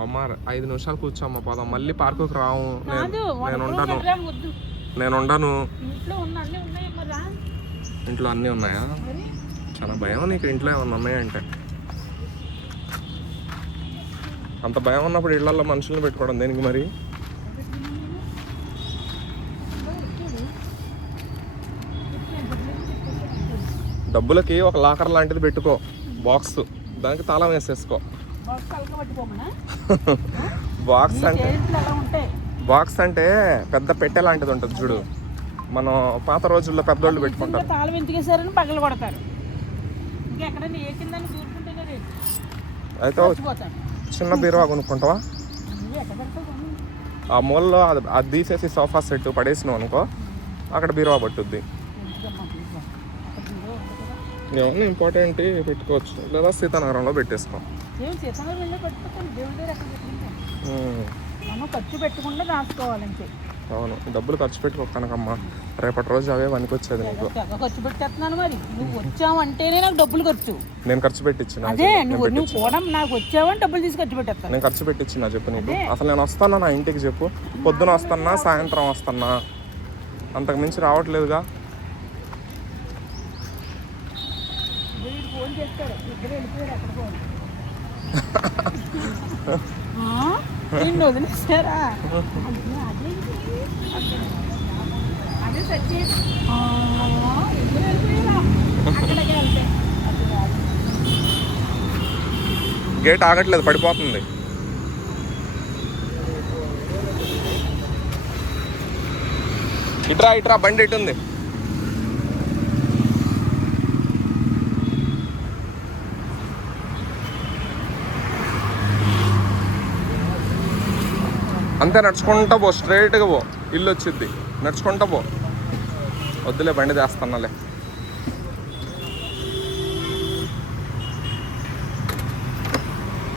అమ్మ 5 నిమిషాలు కూర్చోమ్మ పోదాం, మళ్ళీ పార్కుకి రాము. నేను ఉండను. ఇంట్లో అన్నీ ఉన్నాయా? చాలా భయం నీకు ఇంట్లో ఏమన్నా ఉన్నాయంటే. అంత భయం ఉన్నప్పుడు ఇళ్లలో మనుషుల్ని పెట్టుకోవడం దేనికి మరి? డబ్బులకి ఒక లాకర్ లాంటిది పెట్టుకో, బాక్స్, దానికి తాళం వేసేసుకో. బాక్స్ అంటే పెద్ద పెట్టె లాంటిది ఉంటుంది చూడు, మనం పాత రోజుల్లో పెద్దోళ్ళు పెట్టుకుంటారు. అయితే చిన్న బీరువా కొనుక్కుంటావా? ఆ మూలలో అది తీసేసి సోఫా సెట్ పడేసినావు అనుకో, అక్కడ బీరువా పట్టుద్ది. ఏమన్నా ఇంపార్టెంట్ పెట్టుకోవచ్చు, లేదా సీతానగరంలో పెట్టేసుకో. ఖర్చు పెట్టకుండా రాసుకోవాలంటే. అవును, డబ్బులు ఖర్చు పెట్టుకో కనకమ్మ, రేపటి రోజు అవే పనికొచ్చేది నీకు. ఖర్చు పెట్టేస్తున్నాను మరి, నువ్వు వచ్చావంటేనే నాకు డబ్బులు ఖర్చు. నేను ఖర్చు పెట్టించిన. అదే నువ్వు కూడా నాకు వచ్చావని డబ్బులు తీసి ఖర్చు పెట్టేస్తాను. నేను ఖర్చు పెట్టించిన చెప్పు నీకు. అసలు నేను వస్తానా నా ఇంటికి చెప్పు? పొద్దున వస్తానా, సాయంత్రం వస్తానా, అంతకు మించి రావట్లేదుగా. ఫోన్ చేస్తాడు, ఇద్దరు వెళ్ళిపోయాడు ఎక్కడికో. నిన్ను వదిలేసారా? అదే సచ్చి ఇద్దరు వెళ్ళిపోయారా? అక్కడికి వెళ్తే గేట్ ఆగట్లేదు, పడిపోతుంది. ఇట్రా బండి ఇటు ఉంది. అంతే, నడుచుకుంటా పో, స్ట్రైట్గా పో, ఇల్లు వచ్చిద్ది. నడుచుకుంటా పో, వద్దులే బండి చేస్తానులే.